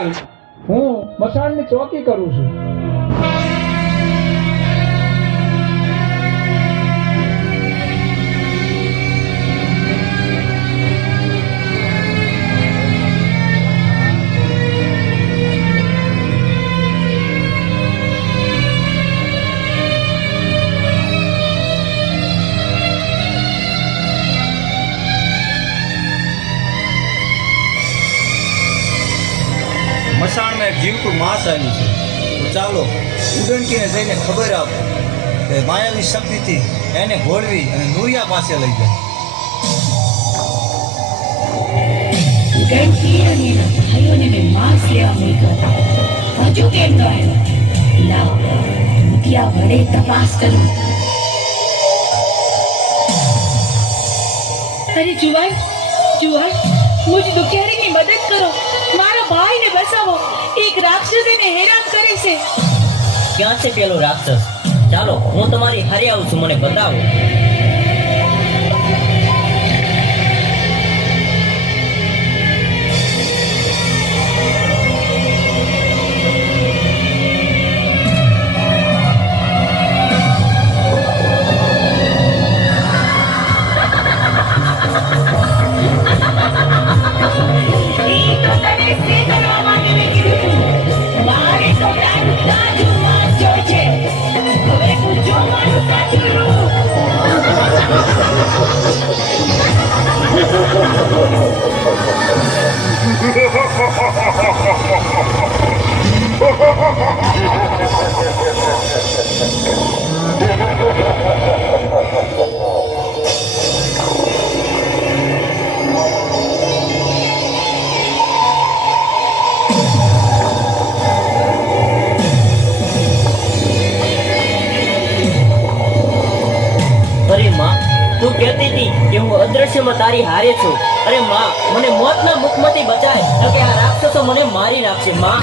હાલ, હું મસાણની ચોકી કરું છું. મસાણમાં એક જીવતું માંસ આવ્યું છે. તો ચાલો ઉડંકીને જઈને ખબર આપો કે માયાવી શક્તિથી એને ઘોળવી અને નુરિયા પાસે લઈ જાય. ઉડંકી અને એના ભાઈઓને મેં માંસ લેવા મોકલ્યા. હજુ કેમ ન આવ્યો? લાવ બુટિયા વડે તપાસ કરું. અરે જુવાન, જુવાન, મુझ દુખિયારીની મદદ કરો. મારા ભાઈને બચાવો. એક રાક્ષસ એને હેરાન કરે છે. ક્યાં છે પેલો રાક્ષસ? ચાલો હું તમારી હારે આવું છું, મને બતાવો. તું કહેતી હતી કે હું અદ્રશ્યમાં તારી હારે છું. અરે માં, મને મોતના મુખમાંથી બચાય, કે આ રાક્ષસો મને મારી નાખશે માં.